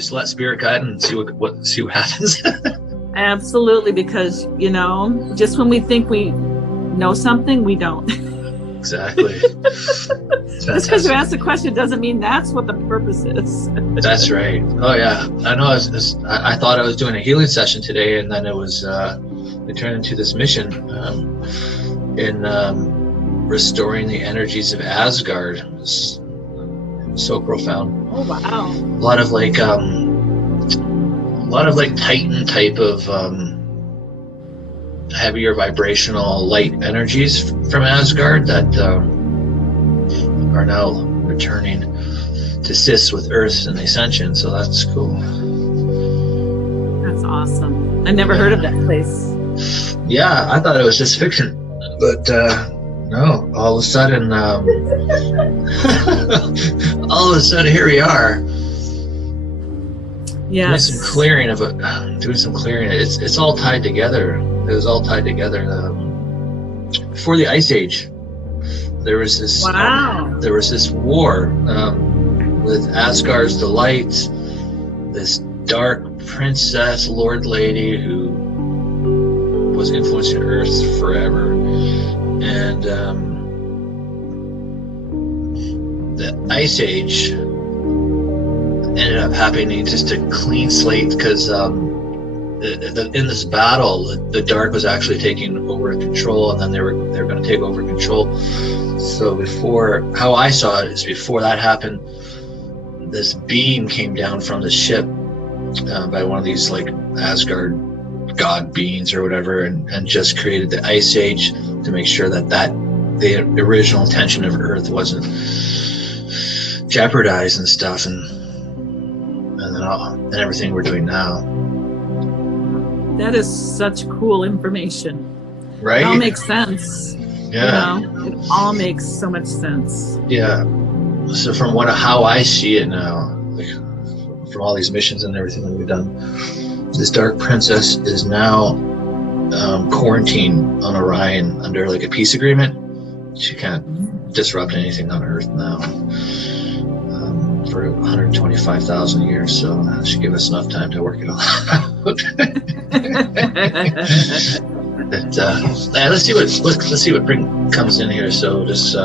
just let spirit guide and see what happens. Absolutely, because just when we think we know something, we don't. Exactly. Just because you asked a question doesn't mean that's what the purpose is. That's right. Oh yeah, I know. I thought I was doing a healing session today, and then it turned into this mission in restoring the energies of Asgard. It was so profound. Oh wow! A lot of like Titan type of heavier vibrational light energies from Asgard that are now returning to assist with Earth and the Ascension. So that's cool. That's awesome. I never heard of that place. Yeah, I thought it was just fiction, but no. All of a sudden, here we are. Yeah. Doing some clearing. It's all tied together. It was all tied together. Before the Ice Age, there was this. Wow. There was this war with Asgard's Delight, this dark princess, lord lady who was influencing Earth forever, and the Ice Age ended up happening just a clean slate because in this battle, the dark was actually taking over control, and then they were going to take over control. So how I saw it is before that happened, this beam came down from the ship by one of these like Asgard god beings or whatever, and just created the Ice Age to make sure that the original intention of Earth wasn't jeopardized and stuff, and everything we're doing now. That is such cool information. Right? It all makes sense. Yeah. It all makes so much sense. Yeah. So from how I see it now, like from all these missions and everything that we've done, this dark princess is now quarantined on Orion under like a peace agreement. She can't disrupt anything on Earth now. For 125,000 years, so that should give us enough time to work it all out. But let's see what comes in here. So just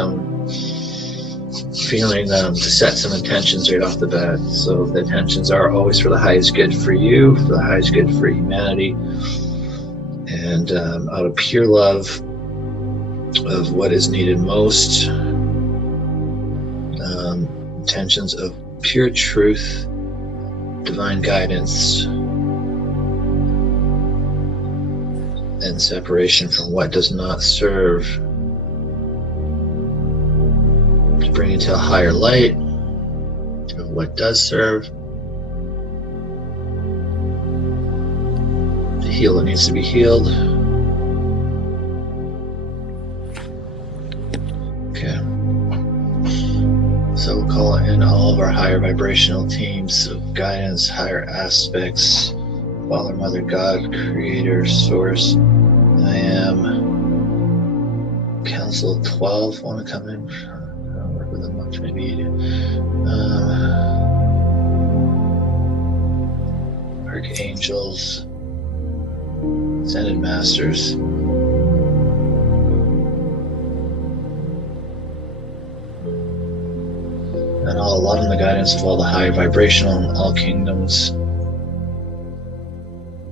feeling to set some intentions right off the bat. So the intentions are always for the highest good for you, for the highest good for humanity, and out of pure love of what is needed most. Intentions of pure truth, divine guidance, and separation from what does not serve, to bring into a higher light of what does serve, to heal what needs to be healed. Okay. So we'll call in all of our higher vibrational teams of guidance, higher aspects, Father, Mother, God, Creator, Source, I Am. Council of 12 want to come in. I'll work with them much, maybe. Archangels, Ascended Masters. And all love and the guidance of all the high vibrational and all kingdoms.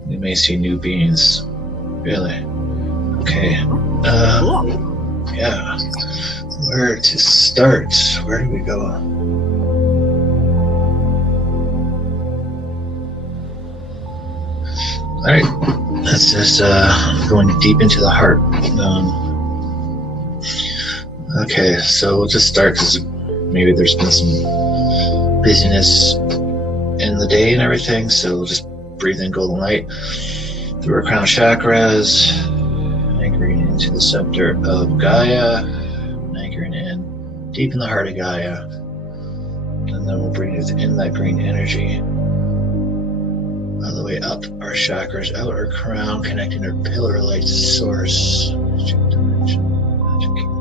You may see new beings. Really? Okay. Yeah. Where to start? Where do we go? Alright. That's just going deep into the heart. Okay, so we'll just start because maybe there's been some busyness in the day and everything, so we'll just breathe in golden light through our crown chakras, anchoring into the center of Gaia, anchoring in deep in the heart of Gaia, and then we'll bring it in that green energy all the way up our chakras, out our crown, connecting our pillar of light source, magic dimension, magic kingdom.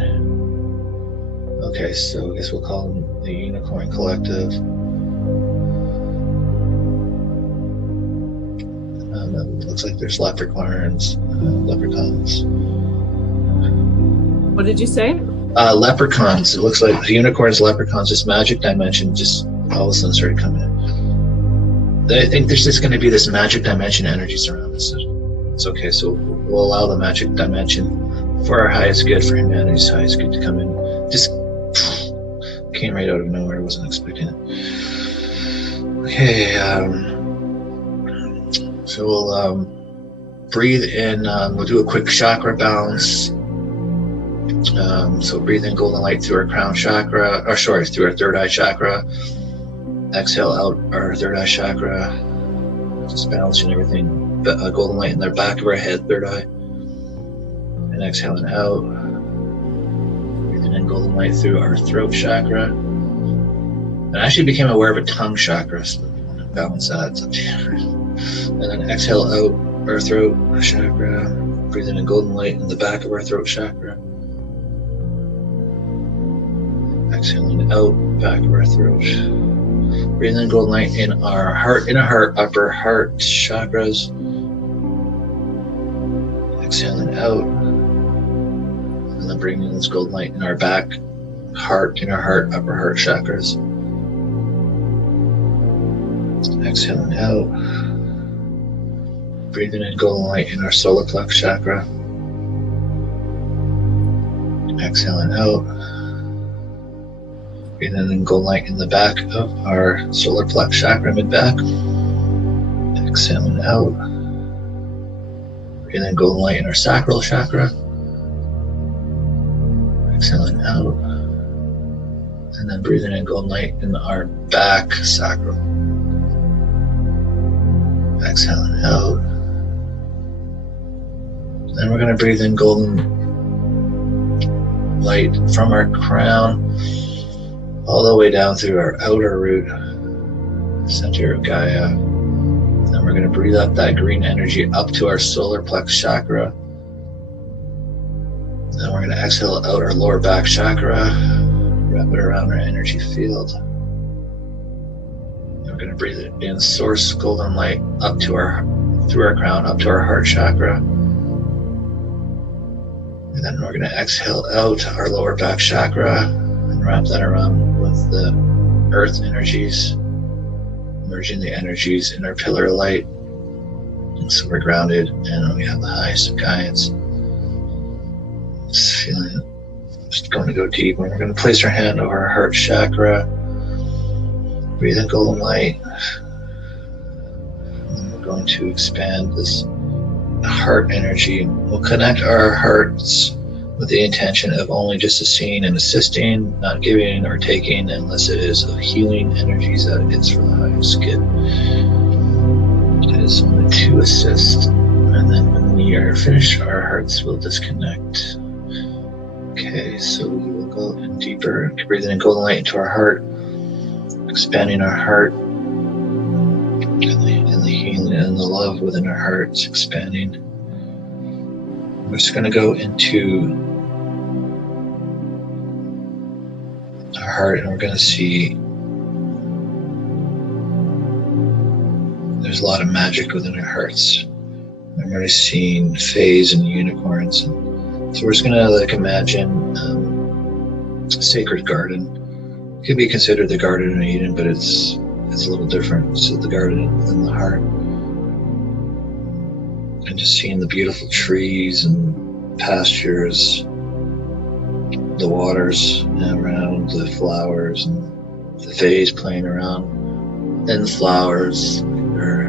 Okay, so I guess we'll call them the Unicorn Collective. It looks like there's leprechauns. What did you say? Leprechauns. It looks like unicorns, leprechauns, this magic dimension just all of a sudden started coming in. I think there's just going to be this magic dimension energies around us. It's okay, so we'll allow the magic dimension for our highest good, for humanity's highest good to come in. Just came right out of nowhere. I wasn't expecting it. Okay, so we'll breathe in. We'll do a quick chakra balance. So breathe in golden light through our crown chakra, through our third eye chakra. Exhale out our third eye chakra, just balancing everything. Golden light in the back of our head, third eye. And exhaling out. Breathing in golden light through our throat chakra. And I actually became aware of a tongue chakra, so balance that. It's up to you. And then exhale out our throat chakra. Breathing in golden light in the back of our throat chakra. Exhaling out, back of our throat. Breathing in golden light in our heart, inner heart, upper heart chakras. Exhaling out. And then bringing this golden light in our back, heart, inner heart, upper heart chakras. Exhaling out. Breathing in golden light in our solar plexus chakra. Exhaling out. Breathing in golden light in the back of our solar plexus chakra, mid-back. Exhaling out. Breathing in golden light in our sacral chakra. Exhaling out. And then breathing in golden light in our back sacral. Exhaling out. Then we're going to breathe in golden light from our crown all the way down through our outer root, center of Gaia. Then we're going to breathe up that green energy up to our solar plexus chakra. Then we're going to exhale out our lower back chakra, wrap it around our energy field. Then we're going to breathe in source golden light up to through our crown, up to our heart chakra. And then we're going to exhale out our lower back chakra and wrap that around with the earth energies, merging the energies in our pillar of light. And so we're grounded and we have the highest of guidance. Just feeling it. Just going to go deep. And we're going to place our hand over our heart chakra. Breathe in golden light. And then we're going to expand this heart energy. We'll connect our hearts with the intention of only just seeing and assisting, not giving or taking, unless it is of healing energies that it is for the highest good. It is only to assist. And then when we are finished, our hearts will disconnect. Okay, so we will go in deeper, breathing in golden light into our heart, expanding our heart, and the healing and the love within our hearts expanding. We're just going to go into our heart and we're going to see there's a lot of magic within our hearts. I'm already seeing fays and unicorns. So we're just going to imagine a sacred garden. It could be considered the Garden of Eden, but it's a little different. So the garden within the heart. And just seeing the beautiful trees and pastures, the waters around, the flowers, and the fays playing around. And the flowers are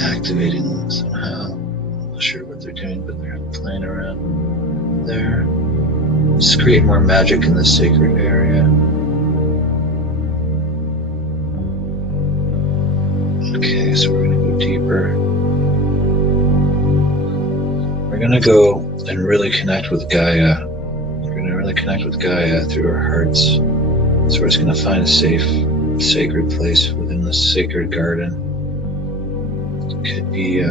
activating them somehow. I'm not sure what they're doing, but they're playing around there. Just create more magic in this sacred area. Okay, so we're going to go deeper. We're going to go and really connect with Gaia. We're going to really connect with Gaia through our hearts. So we're just going to find a safe, sacred place within this sacred garden. It could be,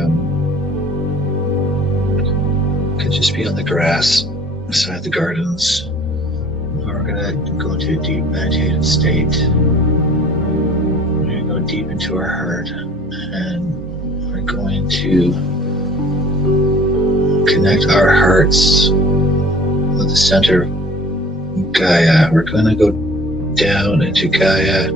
could just be on the grass. beside the gardens. We're going to go into a deep meditative state. We're going to go deep into our heart, and we're going to connect our hearts with the center of Gaia. We're going to go down into Gaia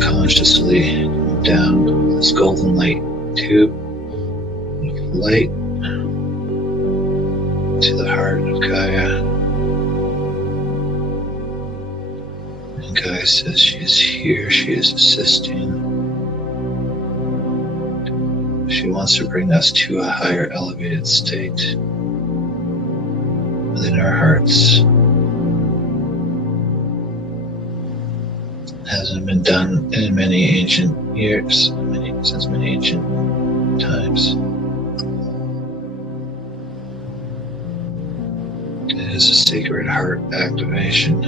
consciously, down this golden light tube of light to the heart of Gaia. And Gaia says she is here, she is assisting. She wants to bring us to a higher elevated state within our hearts. It hasn't been done in many ancient years, since many ancient times. It is a sacred heart activation.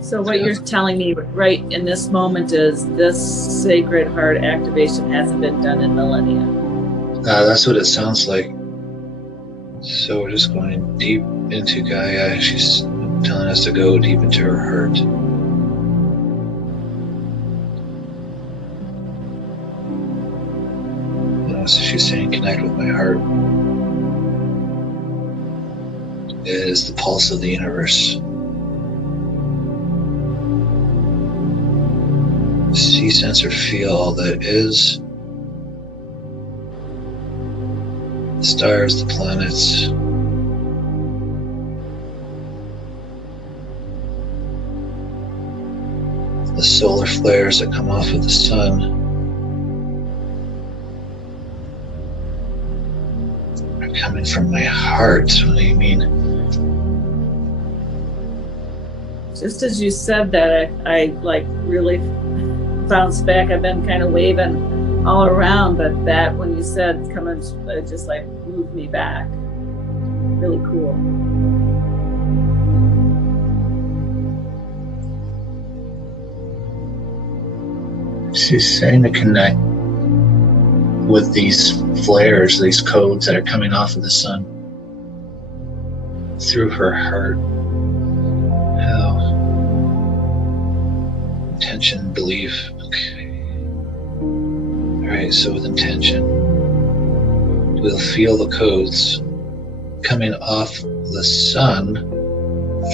So what you're telling me right in this moment is this sacred heart activation hasn't been done in millennia. That's what it sounds like. So we're just going deep into Gaia. She's telling us to go deep into her heart. So she's saying, connect with my heart. It is the pulse of the universe. See, sense, or feel all that is. The stars, the planets. The solar flares that come off of the sun. Are coming from my heart. What do you mean? Just as you said that, I like really bounced back. I've been kind of waving all around, but that when you said coming, it just like moved me back. Really cool. She's saying to connect with these flares, these codes that are coming off of the sun through her heart. How? Intention, belief. Okay. Alright, so with intention, we'll feel the codes coming off the sun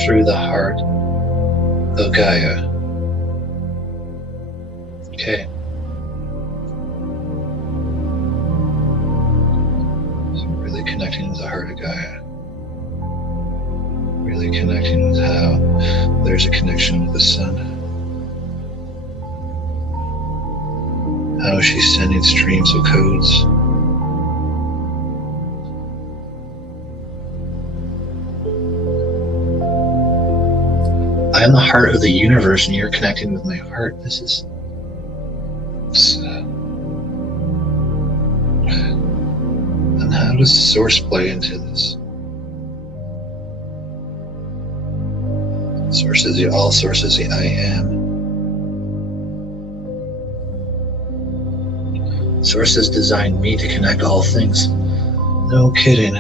through the heart of Gaia. Okay. So really connecting with the heart of Gaia. Really connecting with how there's a connection with the sun. How she's sending streams of codes. I am the heart of the universe, and you're connecting with my heart. This is. And how does Source play into this? Source is the all, Source is the I am. Source has designed me to connect all things. No kidding.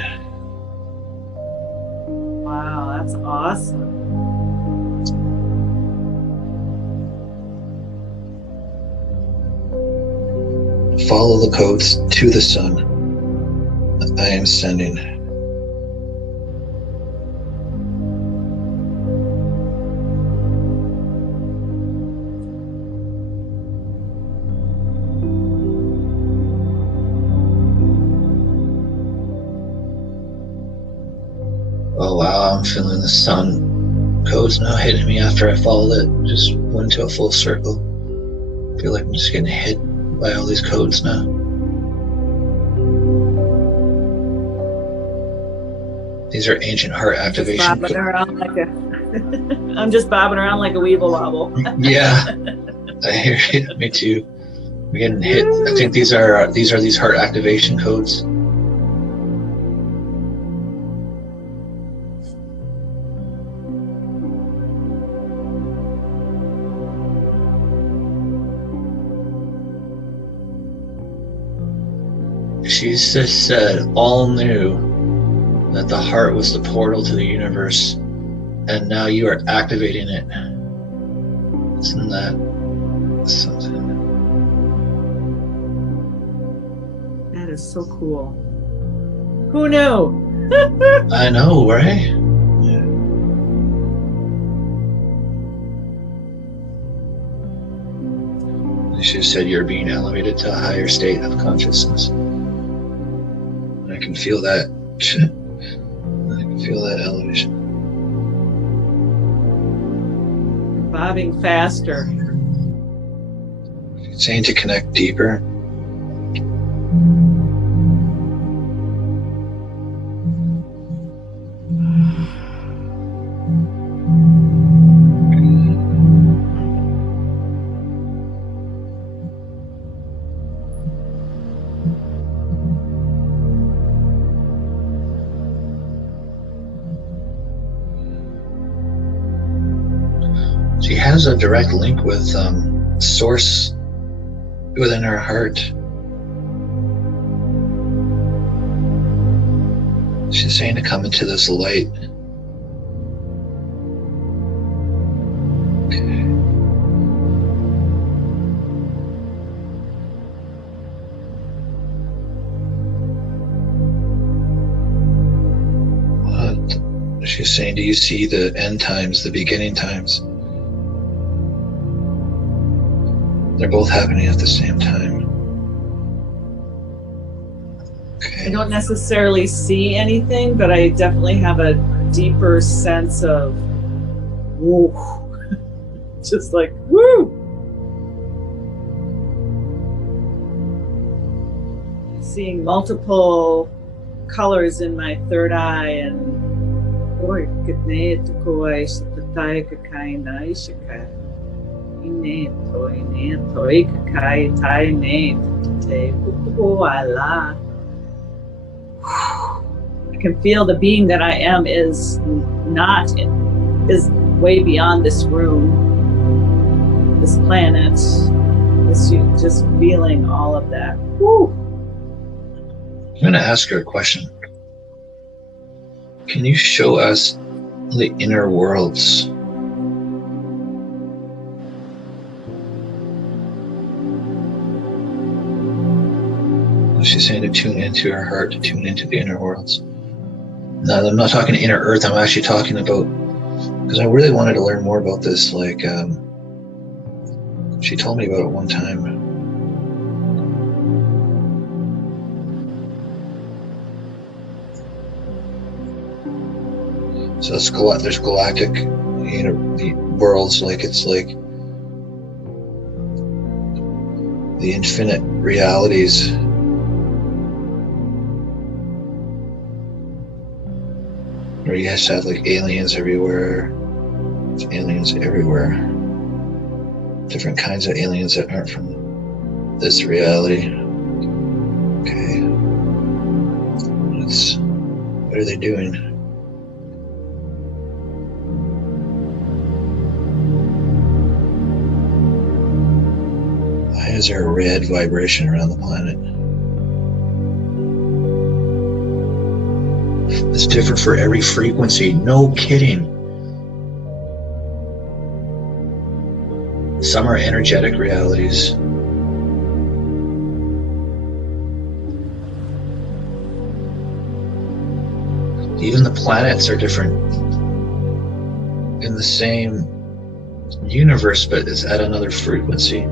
Wow, that's awesome. Follow the codes to the sun that I am sending. Oh wow, I'm feeling the sun codes now hitting me after I followed it. Just went into a full circle. I feel like I'm just getting hit by all these codes now. These are ancient heart activation. Bobbing around like a I'm just bobbing around like a weeble wobble. Yeah, I hear it. Me too. We're getting hit. I think these are these heart activation codes. She just said all knew that the heart was the portal to the universe, and now you are activating it. Isn't that something? That is so cool. Who knew? I know, right? She said you're being elevated to a higher state of consciousness. I can feel that. I can feel that elevation. Bobbing faster. She's saying to connect deeper. She has a direct link with source within her heart. She's saying to come into this light. Okay. What? She's saying, do you see the end times, the beginning times? They're both happening at the same time. Okay. I don't necessarily see anything, but I definitely have a deeper sense of woo. Just like woo. Seeing multiple colors in my third eye, and boy, I can feel the being that I am is way beyond this room, this planet, just feeling all of that. Woo. I'm going to ask her a question. Can you show us the inner worlds? She's saying to tune into her heart, to tune into the inner worlds. Now, I'm not talking inner earth, I'm actually talking about, because I really wanted to learn more about this, like, she told me about it one time. So there's galactic, the worlds, like it's like the infinite realities. Where you guys have like aliens everywhere. There's aliens everywhere. Different kinds of aliens that aren't from this reality. Okay. What are they doing? Why is there a red vibration around the planet? It's different for every frequency. No kidding. Some are energetic realities. Even the planets are different in the same universe, but it's at another frequency.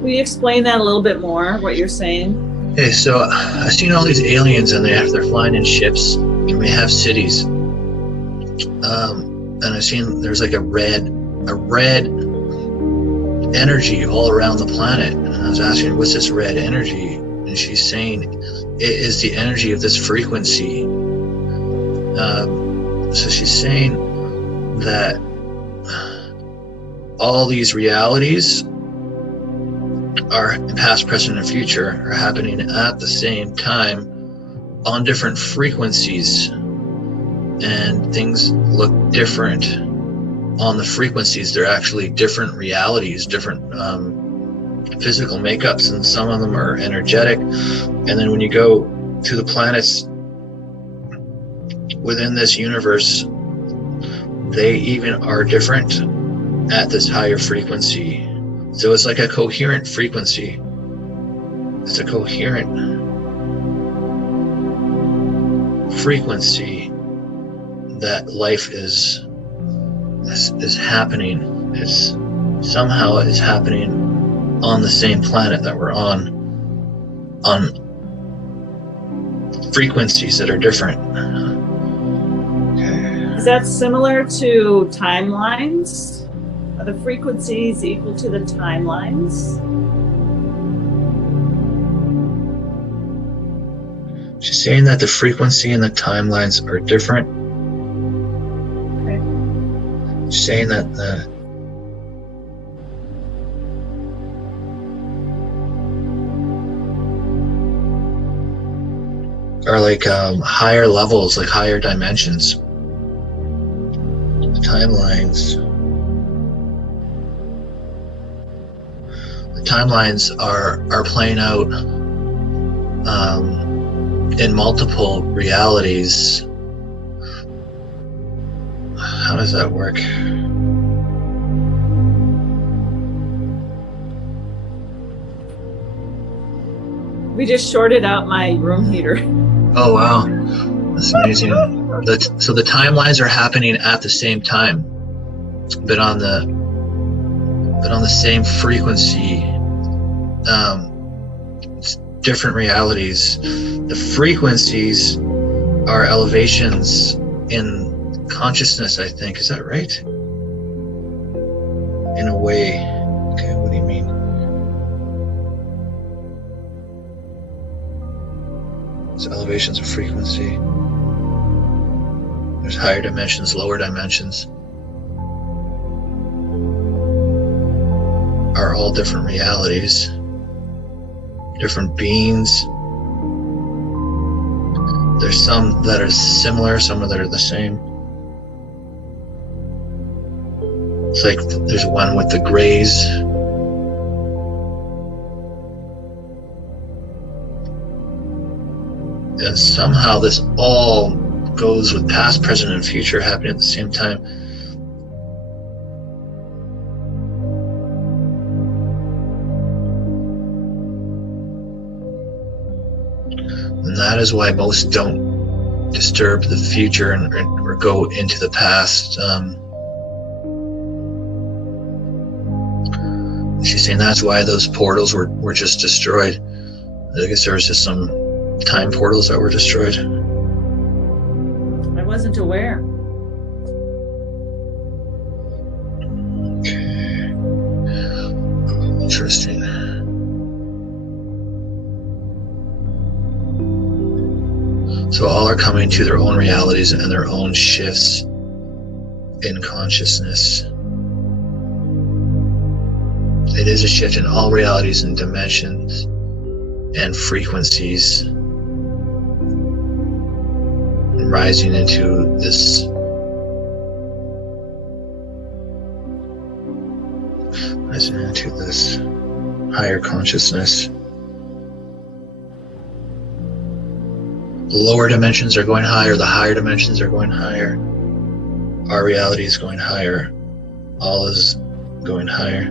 Will you explain that a little bit more, what you're saying? Okay, so I've seen all these aliens, and they're flying in ships, and they have cities. And I've seen there's like a red energy all around the planet. And I was asking, what's this red energy? And she's saying it is the energy of this frequency. So she's saying that all these realities are past, present, and future are happening at the same time on different frequencies, and things look different on the frequencies. They're actually different realities, different physical makeups, and some of them are energetic. And then when you go to the planets within this universe, they even are different at this higher frequency. So it's like a coherent frequency. It's a coherent frequency that life is happening. It's somehow it's happening on the same planet that we're on frequencies that are different. Okay. Is that similar to timelines? Are the frequencies equal to the timelines? She's saying that the frequency and the timelines are different. Okay. She's saying that the are like higher levels, like higher dimensions. The timelines. The timelines are playing out in multiple realities. How does that work? We just shorted out my room heater. Oh wow, that's amazing. So the timelines are happening at the same time, but on the same frequency. It's different realities. The frequencies are elevations in consciousness, I think. Is that right? In a way. Okay, what do you mean? It's elevations of frequency. There's higher dimensions, lower dimensions. Are all different realities, different beings. There's some that are similar, some that are the same. It's like there's one with the grays. And somehow this all goes with past, present, and future happening at the same time. And that is why most don't disturb the future or go into the past. She's saying that's why those portals were just destroyed. I guess there was just some time portals that were destroyed. I wasn't aware. Okay. Interesting. So all are coming to their own realities and their own shifts in consciousness. It is a shift in all realities and dimensions and frequencies, rising into this higher consciousness. The lower dimensions are going higher, the higher dimensions are going higher. Our reality is going higher. All is going higher.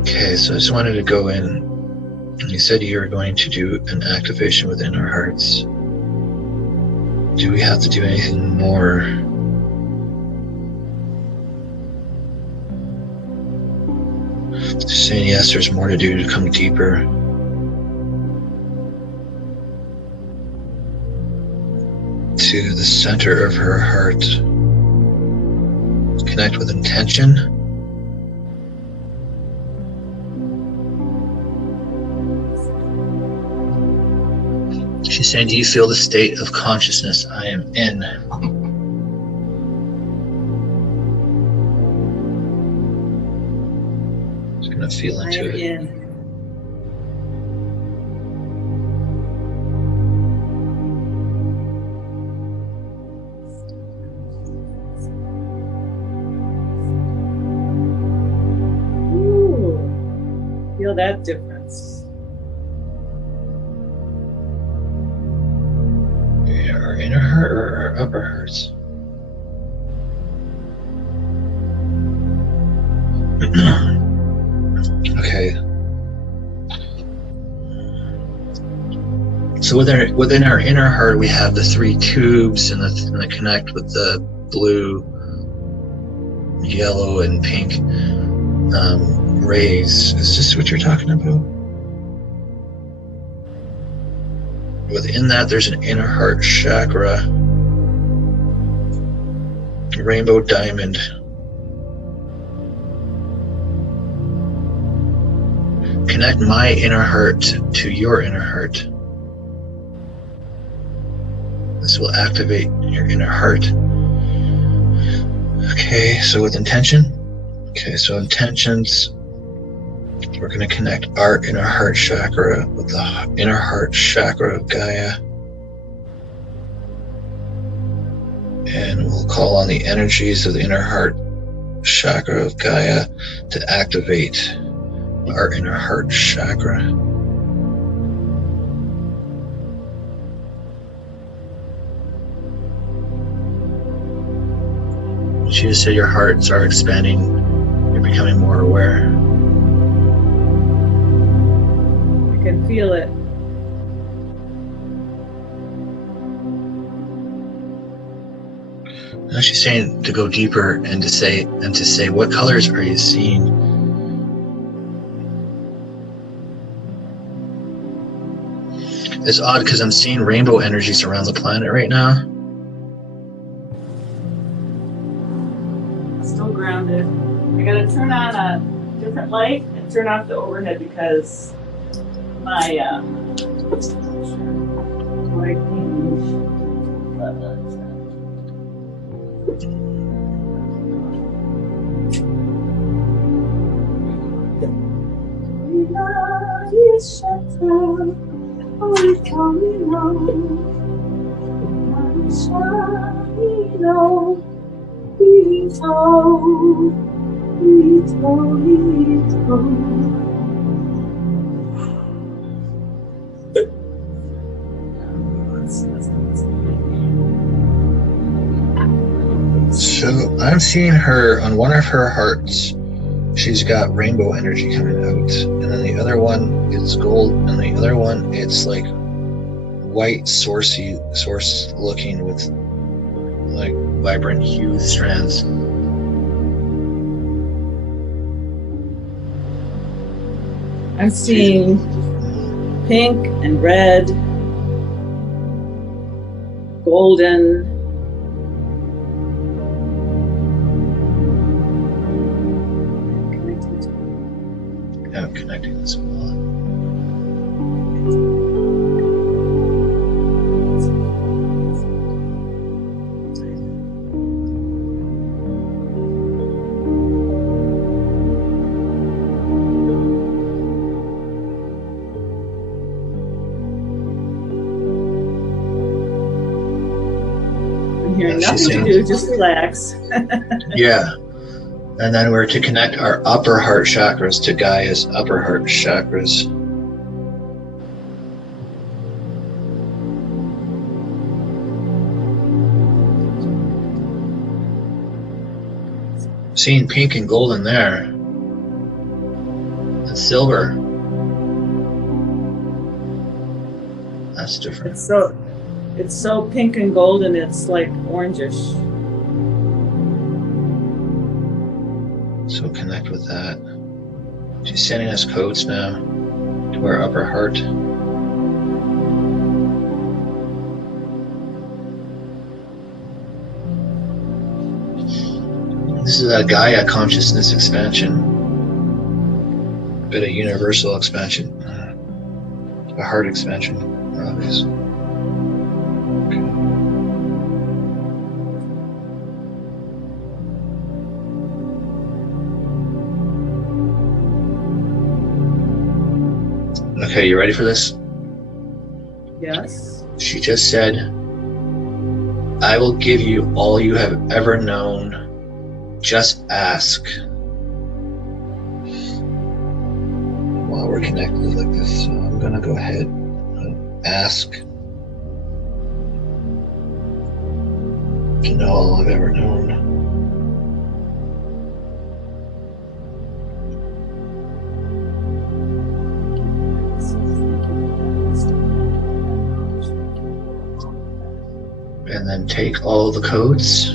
Okay, so I just wanted to go in. You said you were going to do an activation within our hearts. Do we have to do anything more? Just saying yes, there's more to do to come deeper. To the center of her heart. Connect with intention. She's saying, do you feel the state of consciousness I am in? Just gonna feel into it. In. feel that difference. Our inner heart or our upper hearts? Okay. So within our inner heart, we have the 3 tubes, and they connect with the blue, yellow, and pink rays. Is this what you're talking about? Within that, there's an inner heart chakra, rainbow diamond. Connect my inner heart to your inner heart. This will activate your inner heart. Okay, so with intention. Okay, so intentions. We're going to connect our inner heart chakra with the inner heart chakra of Gaia. And we'll call on the energies of the inner heart chakra of Gaia to activate our inner heart chakra. She just said your hearts are expanding, you're becoming more aware. I can feel it. Now she's saying to go deeper and to say what colors are you seeing? It's odd because I'm seeing rainbow energies around the planet right now. Still grounded. I gotta turn on a different light and turn off the overhead because my So I'm seeing her on one of her hearts. She's got rainbow energy coming out, and then the other one it's gold, and the other one it's like white source looking with like vibrant hue strands. I'm seeing pink and red, golden. I'm connecting this one. I'm hearing nothing to do, just relax. Yeah. And then we're to connect our upper heart chakras to Gaia's upper heart chakras. Seeing pink and golden there. And silver. That's different. It's so pink and golden, it's like orangish. So connect with that. She's sending us codes now to our upper heart. This is a Gaia consciousness expansion. A bit of universal expansion. A heart expansion, obviously. Okay, you ready for this? Yes. She just said, I will give you all you have ever known. Just ask. Wow, we're connected like this. So I'm gonna go ahead and ask to know all I've ever known. And then take all the codes,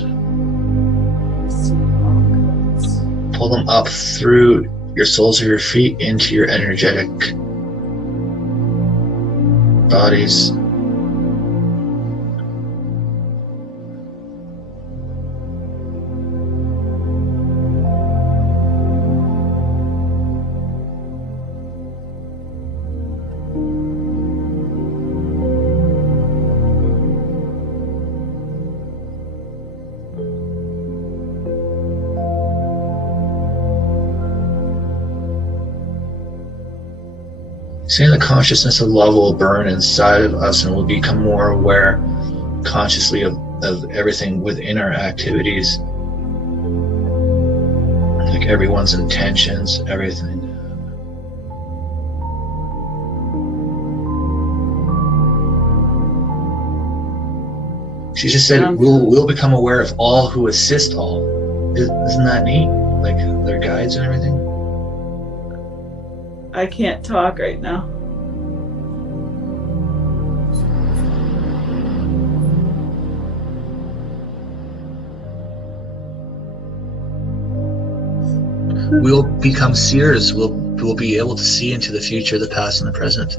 pull them up through your soles of your feet into your energetic bodies. Saying the consciousness of love will burn inside of us and we'll become more aware consciously of everything within our activities. Like everyone's intentions, everything. She just said, we'll become aware of all who assist all. Isn't that neat? Like their guides and everything? I can't talk right now. We'll become seers. We'll be able to see into the future, the past, and the present.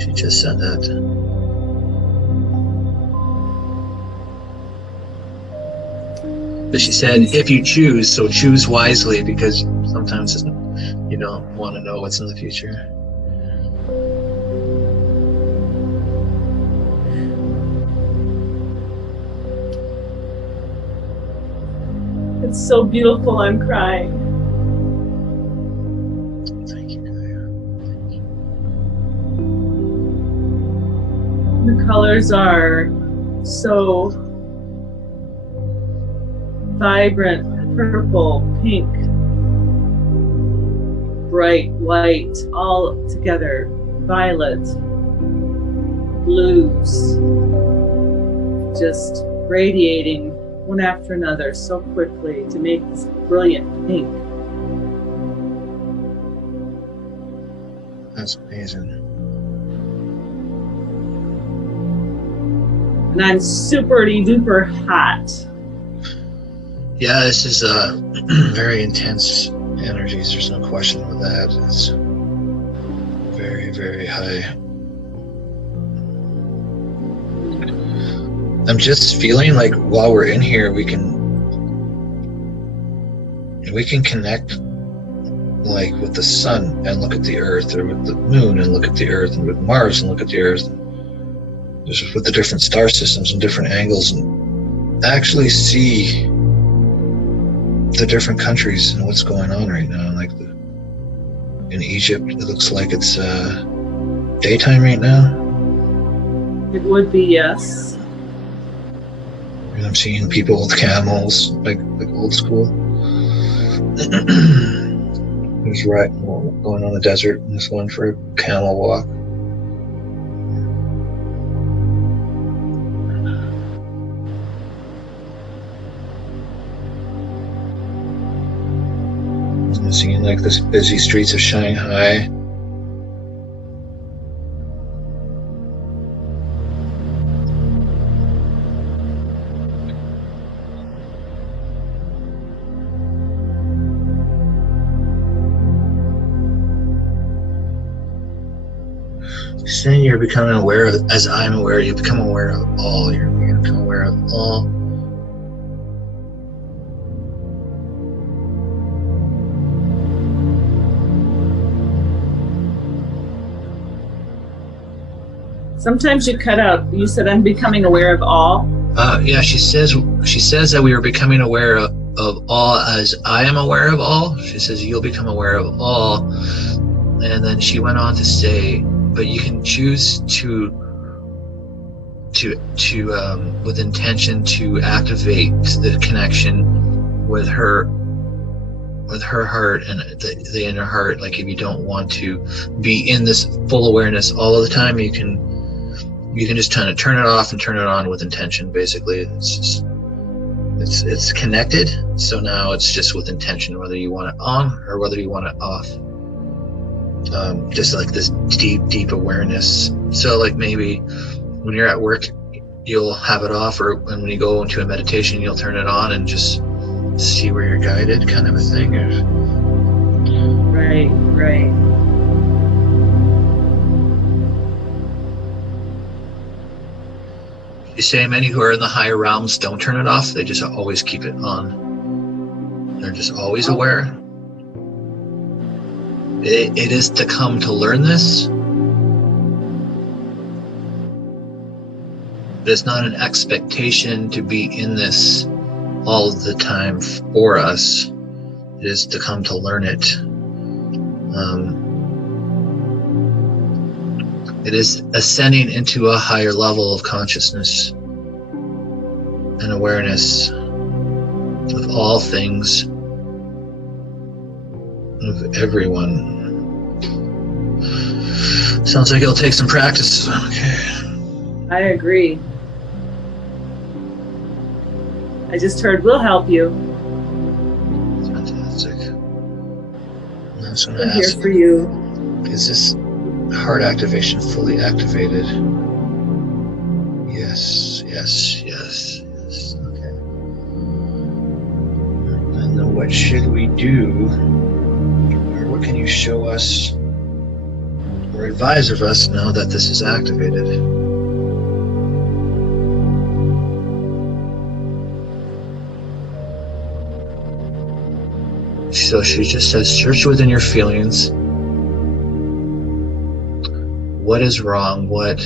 She just said that. But she said, if you choose, so choose wisely, because sometimes you don't want to know what's in the future. It's so beautiful, I'm crying. Thank you, Gaia. Thank you. The colors are so vibrant, purple, pink, bright white, all together, violet, blues, just radiating one after another so quickly to make this brilliant pink. That's amazing. And I'm super duper hot. Yeah, this is very intense energies. There's no question with that. It's very, very high. I'm just feeling like while we're in here, we can connect like with the sun and look at the earth, or with the moon and look at the earth, and with Mars and look at the earth, just with the different star systems and different angles, and actually see the different countries and what's going on right now. Like in Egypt, it looks like it's daytime right now. It would be, yes. And I'm seeing people with camels, like old school. Who's going on the desert and just going for a camel walk. Seeing like this busy streets of Shanghai. Saying you're becoming aware of, as I'm aware, you become aware of all. You're going to become aware of all. Sometimes you cut out. You said I'm becoming aware of all. Yeah, she says that we are becoming aware of all as I am aware of all. She says you'll become aware of all, and then she went on to say, but you can choose to with intention to activate the connection with her with her heart and the inner heart. Like if you don't want to be in this full awareness all of the time, you can just kind of turn it off and turn it on with intention. Basically, it's connected. So now it's just with intention, whether you want it on or whether you want it off. Just like this deep awareness. So like maybe when you're at work, you'll have it off, or when you go into a meditation, you'll turn it on and just see where you're guided, kind of a thing. Or... Right. You say many who are in the higher realms don't turn it off, they just always keep it on. They're just always aware. It is to come to learn this. It's not an expectation to be in this all the time for us. It is to come to learn it. It is ascending into a higher level of consciousness and awareness of all things, of everyone. Sounds like it'll take some practice. Okay. I agree. I just heard, we'll help you. Fantastic. That's what I'm I here asked. for you. Is this heart activation fully activated? Yes. Okay. And then what should we do? Or what can you show us or advise of us now that this is activated? So she just says, search within your feelings. What is wrong? What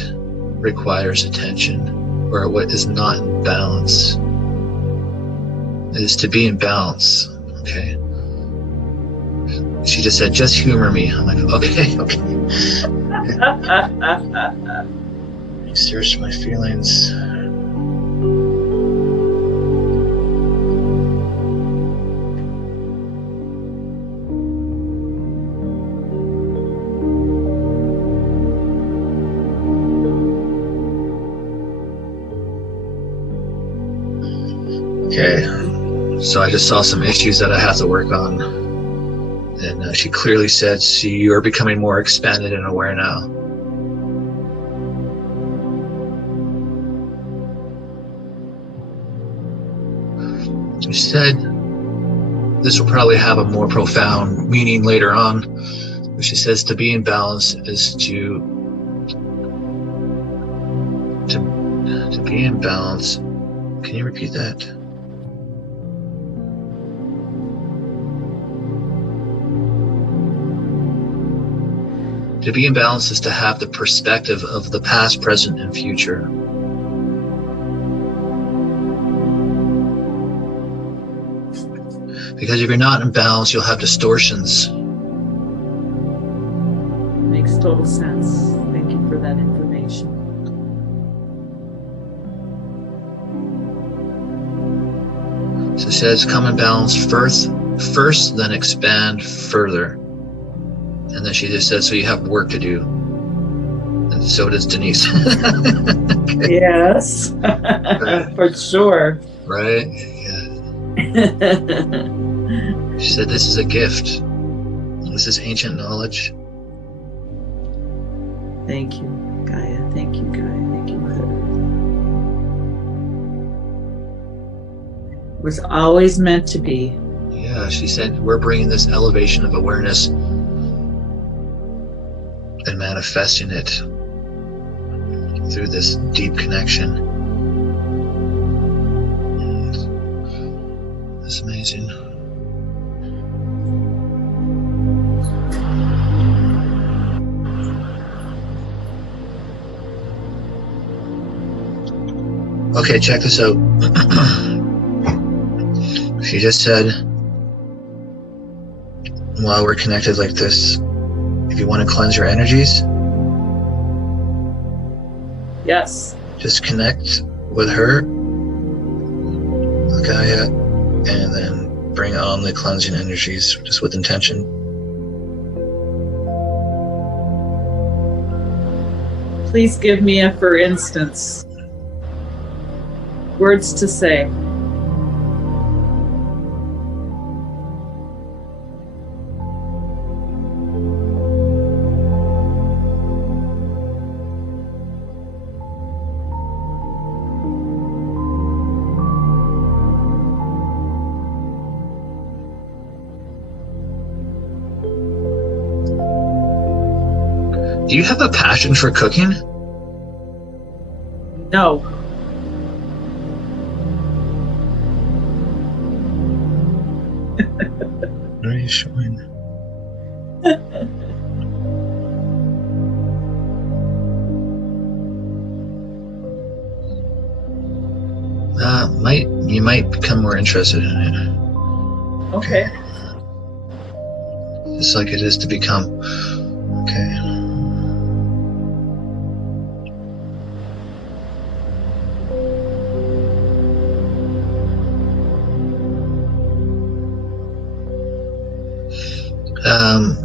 requires attention? Or what is not in balance? It is to be in balance. Okay. She just said, just humor me. I'm like, okay. Search my feelings. Okay, so I just saw some issues that I have to work on, and she clearly said, see, you are becoming more expanded and aware now. She said this will probably have a more profound meaning later on, but she says to be in balance is to be in balance. Can you repeat that? To be in balance is to have the perspective of the past, present, and future. Because if you're not in balance, you'll have distortions. Makes total sense. Thank you for that information. So it says, come in balance first, then expand further. And then she just says, so you have work to do. And so does Denise. Okay. Yes, Right. for sure. Right? Yeah. She said, this is a gift. This is ancient knowledge. Thank you, Gaia. Thank you, Gaia. Thank you, Mother. It was always meant to be. Yeah, she said, we're bringing this elevation of awareness and manifesting it through this deep connection. And it's amazing. Okay, check this out. She just said, while we're connected like this, if you want to cleanse your energies, Yes. just connect with her, Gaia, and then bring on the cleansing energies just with intention. Please give me a for instance. Words to say. Do you have a passion for cooking? No. What are you showing? You might become more interested in it. Okay. Just like it is to become. Okay.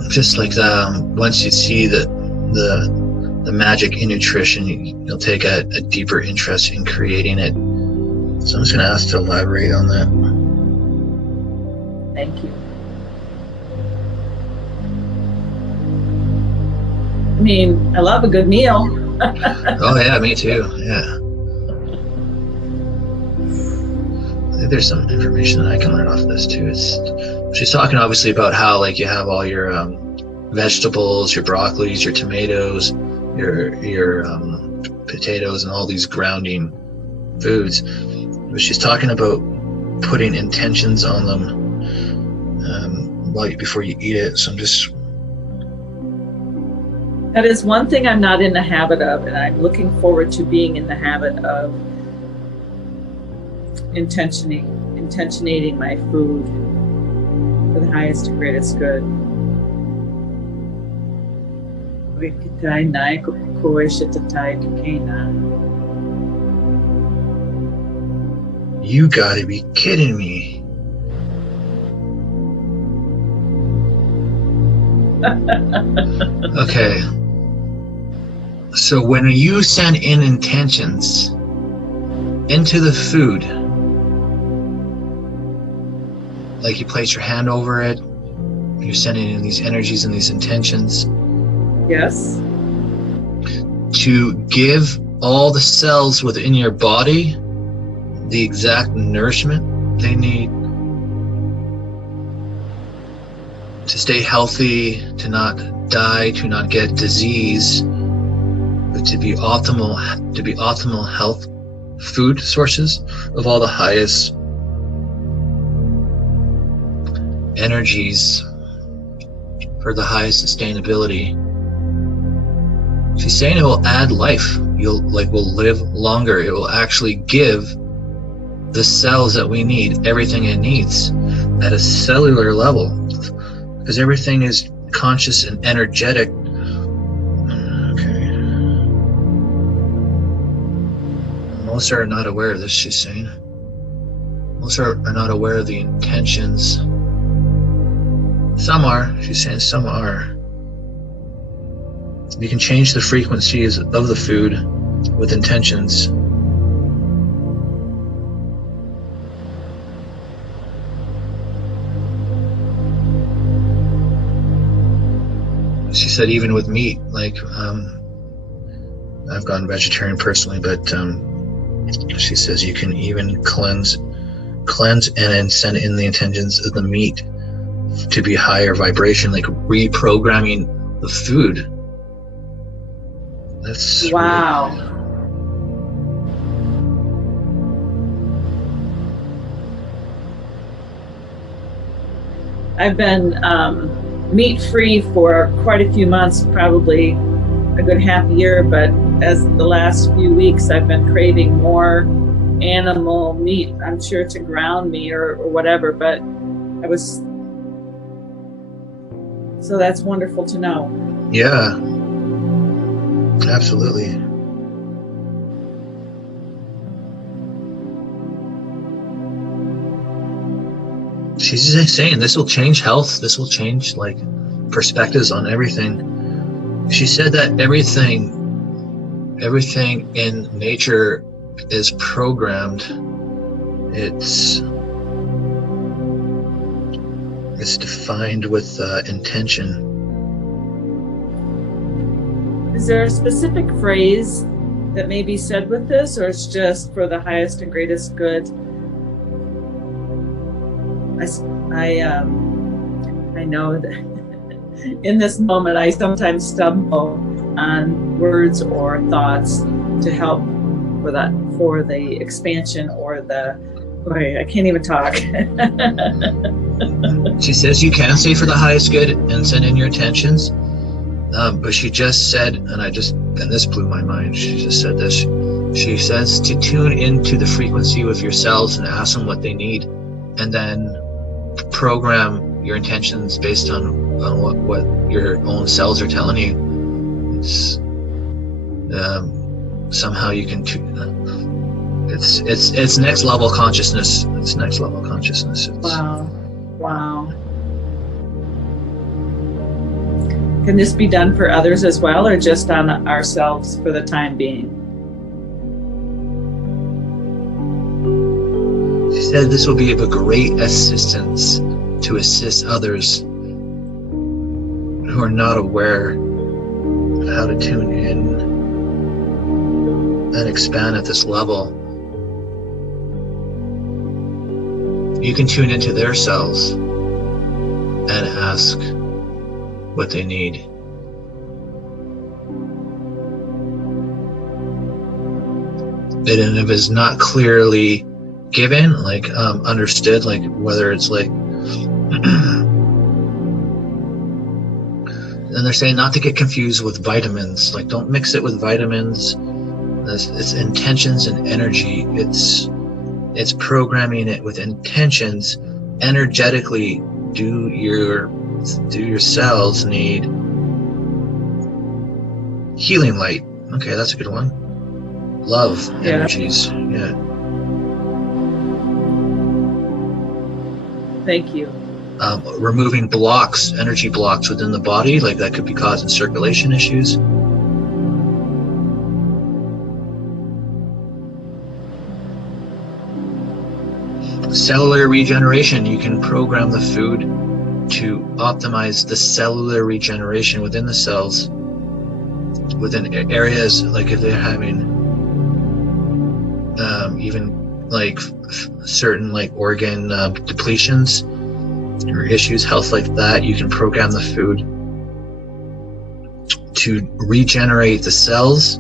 Just like once you see the magic in nutrition, you'll take a deeper interest in creating it. So I'm just going to ask to elaborate on that. Thank you. I mean, I love a good meal. Oh yeah, me too. Yeah. I think there's some information that I can learn off of this too. She's talking obviously about how like you have all your vegetables, your broccolis, your tomatoes, your potatoes, and all these grounding foods. But she's talking about putting intentions on them before you eat it. So I'm just. That is one thing I'm not in the habit of, and I'm looking forward to being in the habit of intentionating my food for the highest and greatest good. You gotta be kidding me. Okay. So when you send in intentions into the food, like you place your hand over it, you're sending in these energies and these intentions. Yes. To give all the cells within your body the exact nourishment they need to stay healthy, to not die, to not get disease, but to be optimal health food sources of all the highest energies for the highest sustainability. She's saying it will add life. We'll live longer. It will actually give the cells that we need everything it needs at a cellular level, because everything is conscious and energetic. Okay. Most are not aware of this, she's saying. Most are not aware of the intentions. Some are, she's saying some are. You can change the frequencies of the food with intentions. She said even with meat, like I've gone vegetarian personally, but she says you can even cleanse and then send in the intentions of the meat to be higher vibration, like reprogramming the food. That's wow. Really... I've been meat-free for quite a few months, probably a good half a year, but as the last few weeks I've been craving more animal meat. I'm sure to ground me or whatever, but so that's wonderful to know. Yeah, absolutely. she's just saying this will change health. This will change like perspectives on everything. She said that everything in nature is programmed. It's defined with intention. Is there a specific phrase that may be said with this, or it's just for the highest and greatest good? I know that in this moment I sometimes stumble on words or thoughts to help for the expansion or the. Boy, I can't even talk. She says you can say for the highest good and send in your intentions, but she just said, and this blew my mind. She just said this. She says to tune into the frequency with your cells and ask them what they need, and then program your intentions based on what your own cells are telling you. It's somehow you can. It's next level consciousness. It's next level consciousness. Wow. Can this be done for others as well, or just on ourselves for the time being? She said this will be of a great assistance to assist others who are not aware of how to tune in and expand at this level. You can tune into their cells and ask what they need. And if it's not clearly given, like understood, like whether it's like, and they're saying not to get confused with vitamins. Like don't mix it with vitamins. It's intentions and energy. It's programming it with intentions. Energetically, do your cells need healing light? Okay, that's a good one. Love energies. Yeah. Thank you. Removing blocks, energy blocks within the body, like that could be causing circulation issues. Cellular regeneration, you can program the food to optimize the cellular regeneration within the cells, within areas, like if they're having even like certain like organ depletions or issues, health like that, you can program the food to regenerate the cells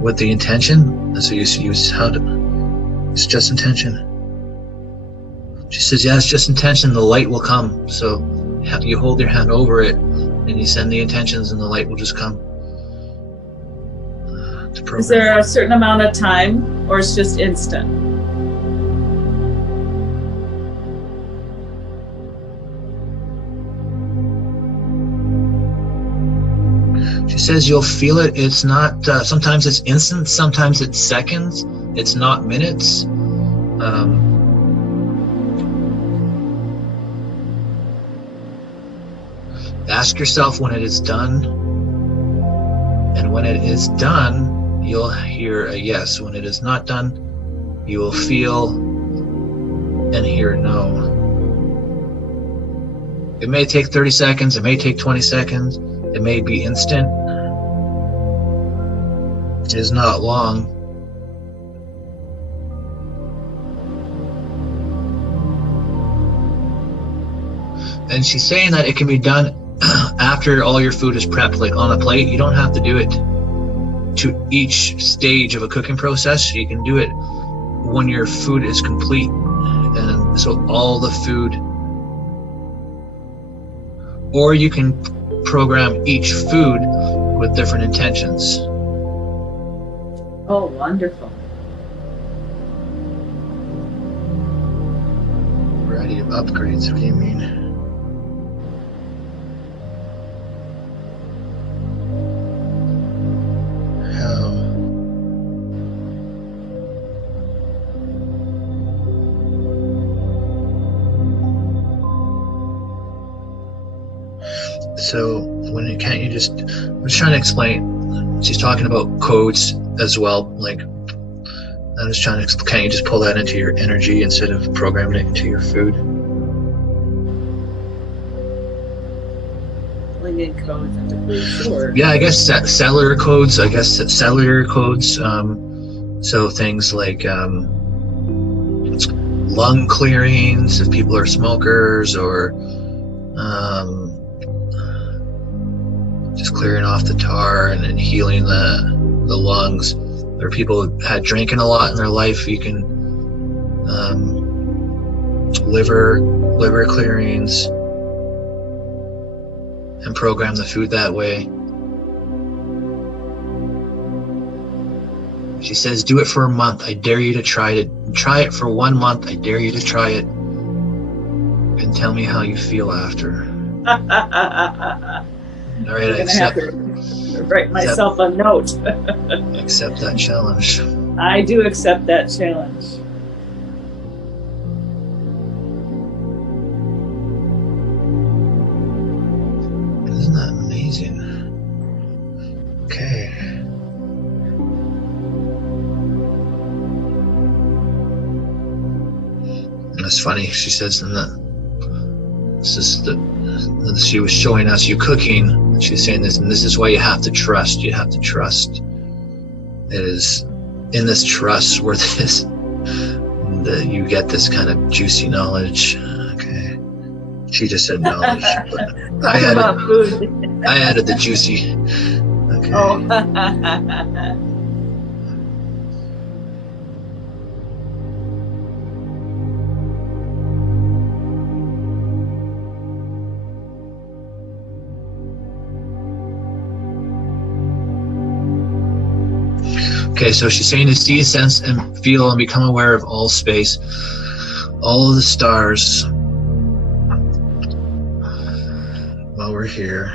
with the intention. And so you use it's just intention. She says, yeah, it's just intention, the light will come. So you hold your hand over it and you send the intentions and the light will just come. Is there a certain amount of time, or it's just instant? She says you'll feel it. It's not, sometimes it's instant, sometimes it's seconds, it's not minutes. Ask yourself when it is done, and when it is done, you'll hear a yes. When it is not done, you will feel and hear no. It may take 30 seconds, it may take 20 seconds, it may be instant. It is not long. And she's saying that it can be done after all your food is prepped, like on a plate. You don't have to do it to each stage of a cooking process. You can do it when your food is complete. And so all the food, or you can program each food with different intentions. Oh, wonderful. Variety of upgrades, what do you mean? so can't you just, I'm just trying to explain, she's talking about codes as well, like, I was trying to, can't you just pull that into your energy instead of programming it into your food? Pulling in codes into food, sure. Yeah, I guess cellular codes, so things like lung clearings if people are smokers, or just clearing off the tar and then healing the lungs. Or people who had drinking a lot in their life, you can liver clearings and program the food that way. She says, do it for a month. I dare you to try it. Try it for 1 month. I dare you to try it. And tell me how you feel after. All right, I accept. Have to write myself a note. Accept that challenge. I do accept that challenge. Isn't that amazing? Okay. That's funny. She says she was showing us you cooking. She's saying this, and this is why you have to trust. You have to trust. It is in this trust where that you get this kind of juicy knowledge. Okay. She just said knowledge. But I added the juicy. Okay. Oh. Okay, so she's saying to see, sense, and feel and become aware of all space, all of the stars while we're here.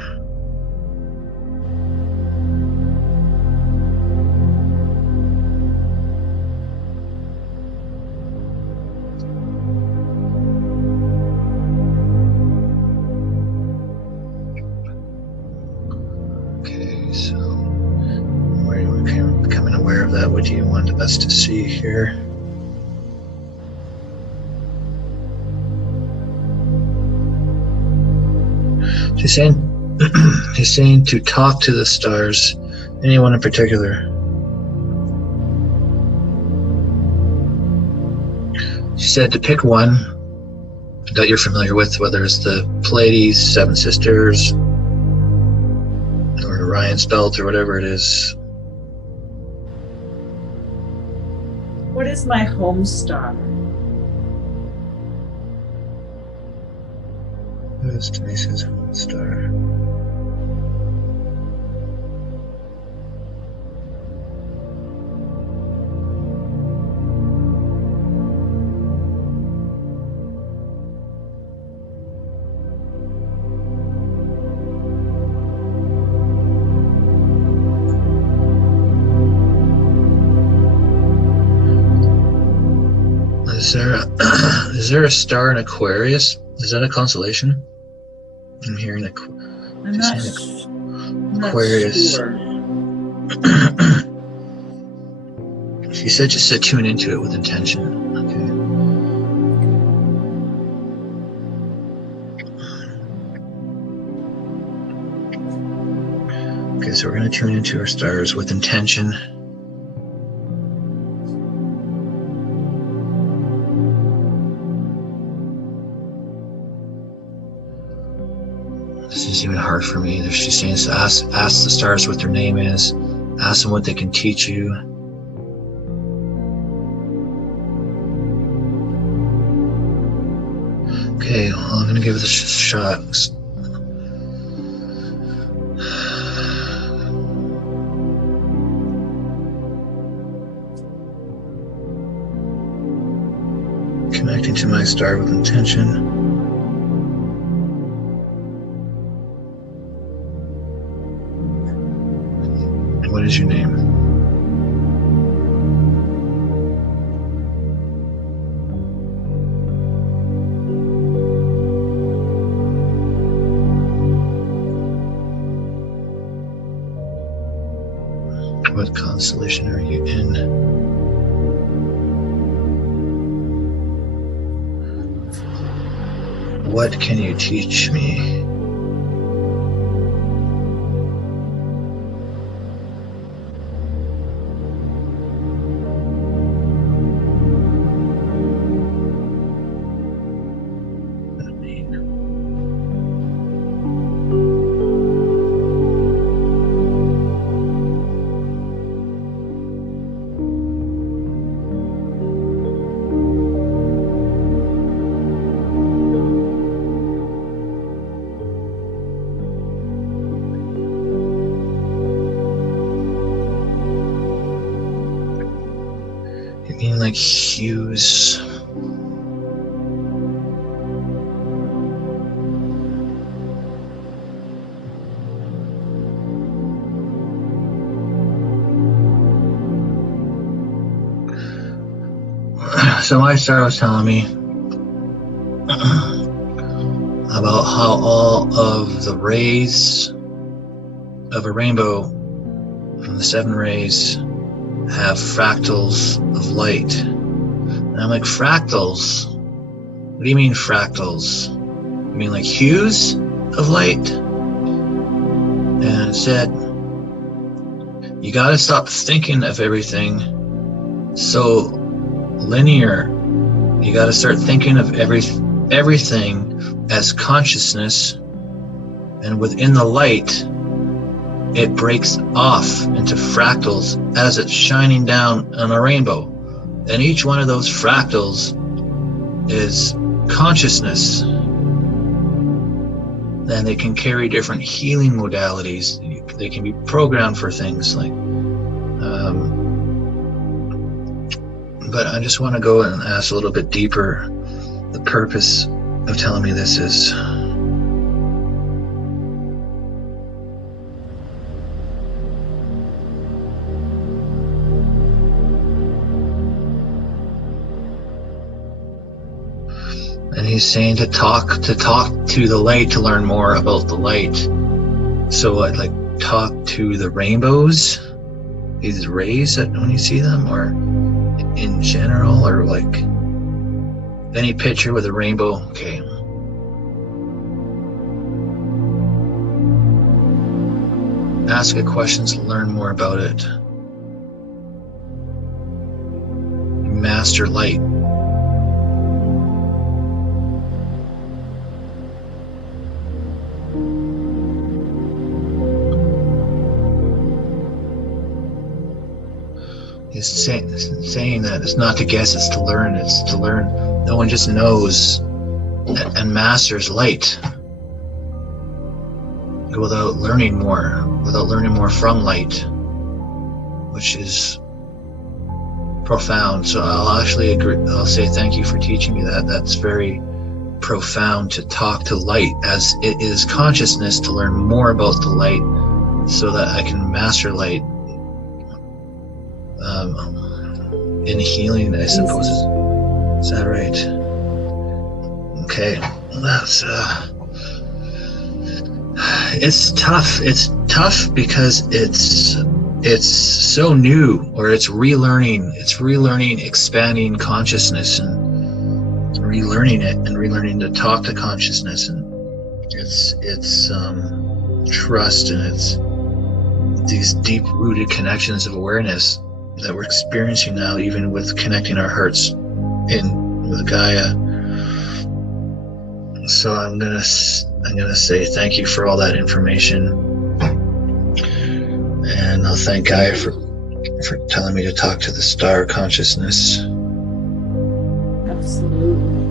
Okay, so where you becoming aware of that, what do you want us to see here? She's saying to talk to the stars. Anyone in particular? She said to pick one that you're familiar with, whether it's the Pleiades, Seven Sisters, or Orion's Belt, or whatever it is. What is my home star? What is Denise's home star? Is there a star in Aquarius? Is that a constellation? I'm hearing I'm not Aquarius. sure. She said just to tune into it with intention. Okay, so we're going to tune into our stars with intention. This is even hard for me. She's saying, ask the stars what their name is. Ask them what they can teach you. Okay, well, I'm going to give this a shot. Connecting to my star with intention. What is your name? What constellation are you in? What can you teach me? You mean like hues? So my star was telling me about how all of the rays of a rainbow from the 7 rays have fractals of light. And I'm like, fractals? What do you mean fractals? You mean like hues of light? And it said, you gotta stop thinking of everything so linear. You gotta start thinking of everything as consciousness, and within the light, it breaks off into fractals as it's shining down on a rainbow. And each one of those fractals is consciousness. And they can carry different healing modalities. They can be programmed for things like, but I just want to go and ask a little bit deeper. The purpose of telling me this is, and he's saying to talk to the light, to learn more about the light. So what, like talk to the rainbows, these rays that when you see them, or in general, or like any picture with a rainbow? Okay. Ask it questions, learn more about it. Master light. He's saying that it's not to guess, it's to learn. It's to learn. No one just knows and masters light without learning more from light, which is profound. So I'll actually agree. I'll say thank you for teaching me that. That's very profound, to talk to light as it is consciousness, to learn more about the light so that I can master light. In healing, I suppose. Is that right? Okay, that's it's tough. It's tough because it's so new, or it's relearning. It's relearning, expanding consciousness, and relearning it, and relearning to talk to consciousness, and it's trust, and it's these deep-rooted connections of awareness that we're experiencing now, even with connecting our hearts in with Gaia. So I'm gonna say thank you for all that information, and I'll thank Gaia for telling me to talk to the Starr consciousness. Absolutely.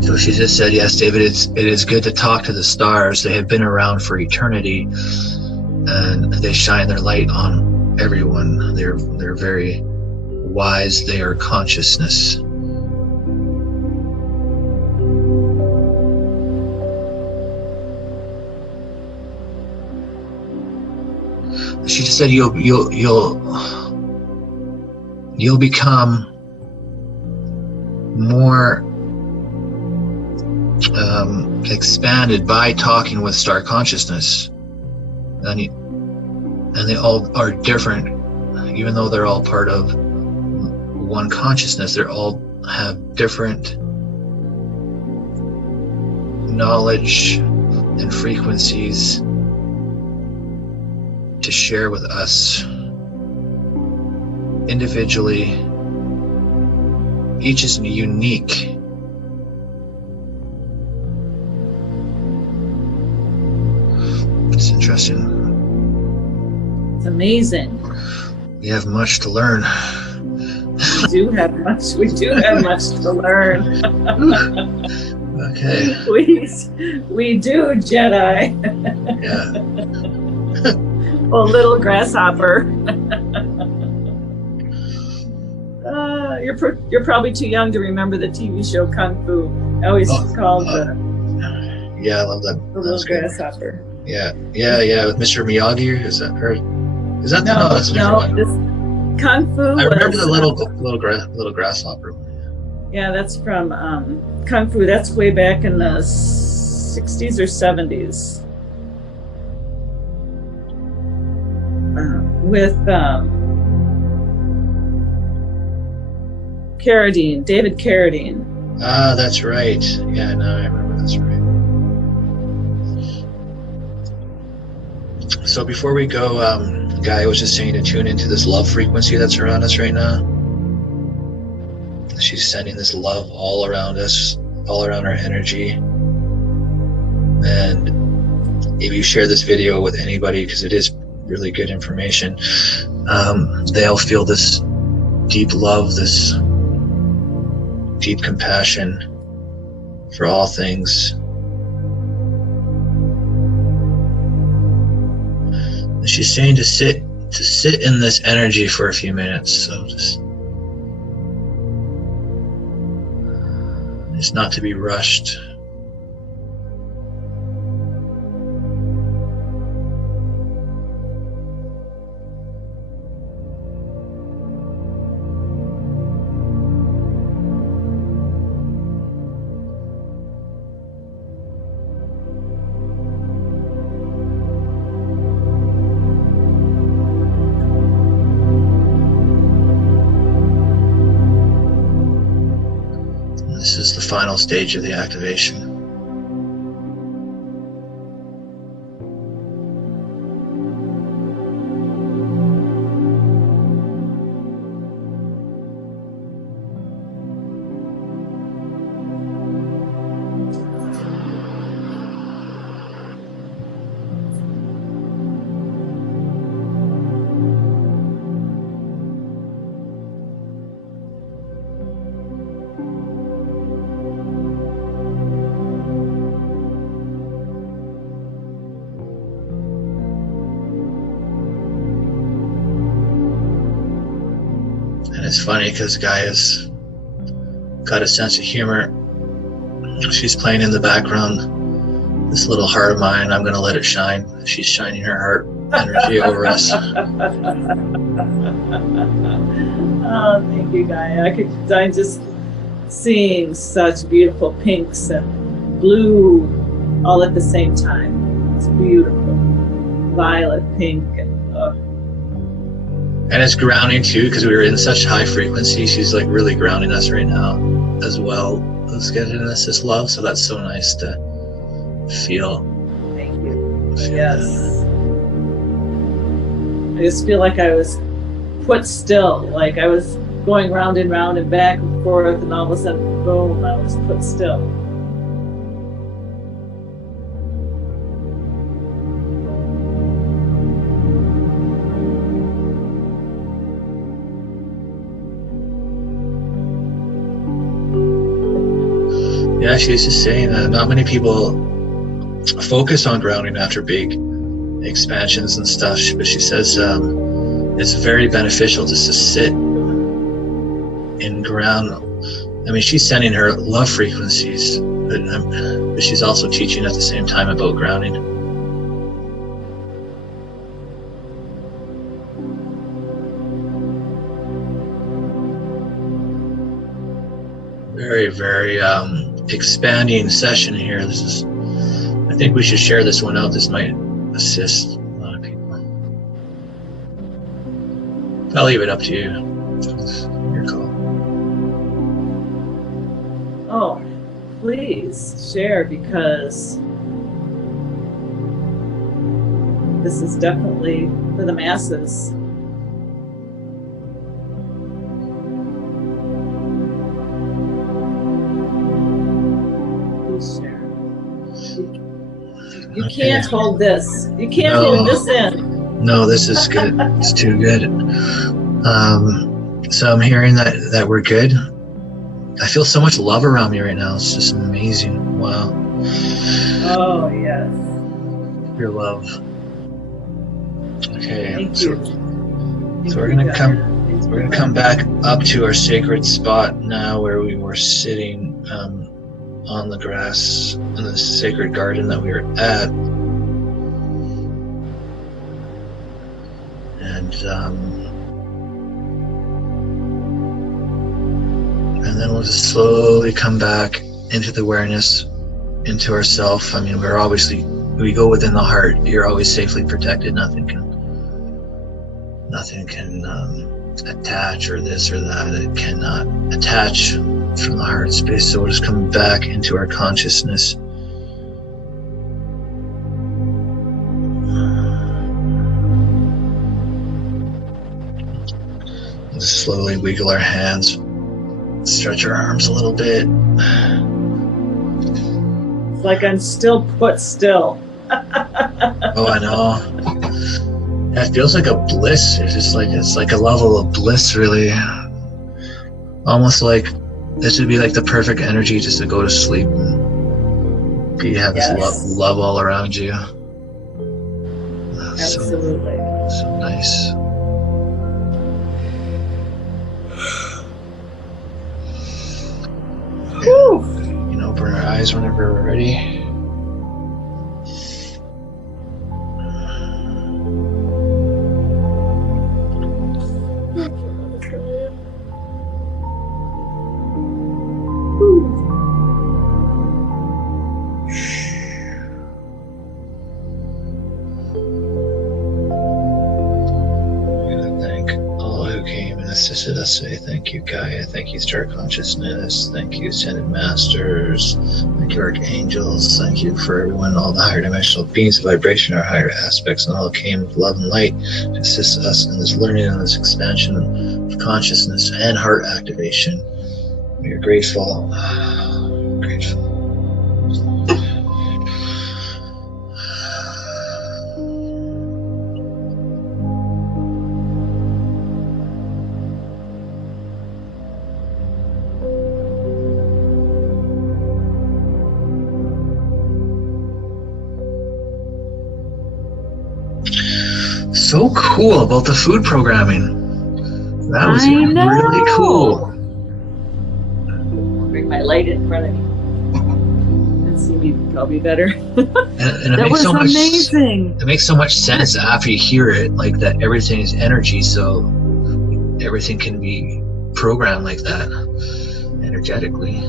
So she just said, yes, David, it is good to talk to the stars. They have been around for eternity, and they shine their light on everyone. They're very wise. They are consciousness. She just said you'll become more expanded by talking with Starr consciousness. And they all are different, even though they're all part of one consciousness. They all have different knowledge and frequencies to share with us individually. Each is unique. It's interesting. It's amazing. We have much to learn. We do have much to learn. Okay. We do, Jedi. Yeah. Oh, little grasshopper. You're probably too young to remember the TV show Kung Fu. I always called yeah, I love that. The little grasshopper. Yeah, with Mr. Miyagi. Is that her? Is that no? That's a different one. This Kung Fu. I remember the little grasshopper. Yeah, that's from Kung Fu. That's way back in the 60s or 70s. With Carradine, David Carradine. Ah, that's right. Yeah, no, I remember. That's right. So before we go, Gaia was just saying to tune into this love frequency that's around us right now. She's sending this love all around us, all around our energy. And if you share this video with anybody, because it is really good information, they'll feel this deep love, this deep compassion for all things. And she's saying to sit in this energy for a few minutes. So it's not to be rushed. This is the final stage of the activation. And it's funny because Gaia's got a sense of humor. She's playing in the background. This little heart of mine, I'm going to let it shine. She's shining her heart energy over us. Oh, thank you, Gaia. I'm just seeing such beautiful pinks and blue all at the same time. It's beautiful. Violet, pink, and And it's grounding too, because we were in such high frequency. She's like really grounding us right now as well as getting us this love. So that's so nice to feel. Thank you. Yes. I just feel like I was put still, like I was going round and round and back and forth, and all of a sudden, boom, I was put still. Yeah, she's just saying that not many people focus on grounding after big expansions and stuff, but she says it's very beneficial just to sit and ground. I mean, she's sending her love frequencies, but she's also teaching at the same time about grounding. Very, very expanding session here. This is, I think we should share this one out. This might assist a lot of people. I'll leave it up to you. It's your call. Oh, please share, because this is definitely for the masses. Please share. You can't hold this. You can't hold this in. No, this is good. It's too good. So I'm hearing that we're good. I feel so much love around me right now. It's just amazing. Wow. Oh, yes. Your love. Okay. Thank So you. we're gonna come back up to our sacred spot now, where we were sitting on the grass in the sacred garden that we were at. And then we'll just slowly come back into the awareness, into ourself. I mean, we go within the heart. You're always safely protected. Nothing can attach, or this or that. It cannot attach from the heart space. So we'll just come back into our consciousness. We'll just slowly wiggle our hands, stretch our arms a little bit. It's like I'm still put still. Oh, I know. It feels like a bliss. It's like a level of bliss, really. Almost like this would be like the perfect energy just to go to sleep and have this love all around you. Absolutely. So nice. Whew. You can open our eyes whenever we're ready. Assisted us today. Thank you, Gaia. Thank you, Starr Consciousness. Thank you, Ascended Masters. Thank you, Archangels. Thank you for everyone, all the higher dimensional beings of vibration, our higher aspects, and all came with love and light to assist us in this learning and this expansion of consciousness and heart activation. We are grateful. Grateful. So cool about the food programming. That was really cool. Bring my light in front of me. Let's see me probably better. And it that makes was so much, amazing. It makes so much sense after you hear it, like that everything is energy, so everything can be programmed like that energetically.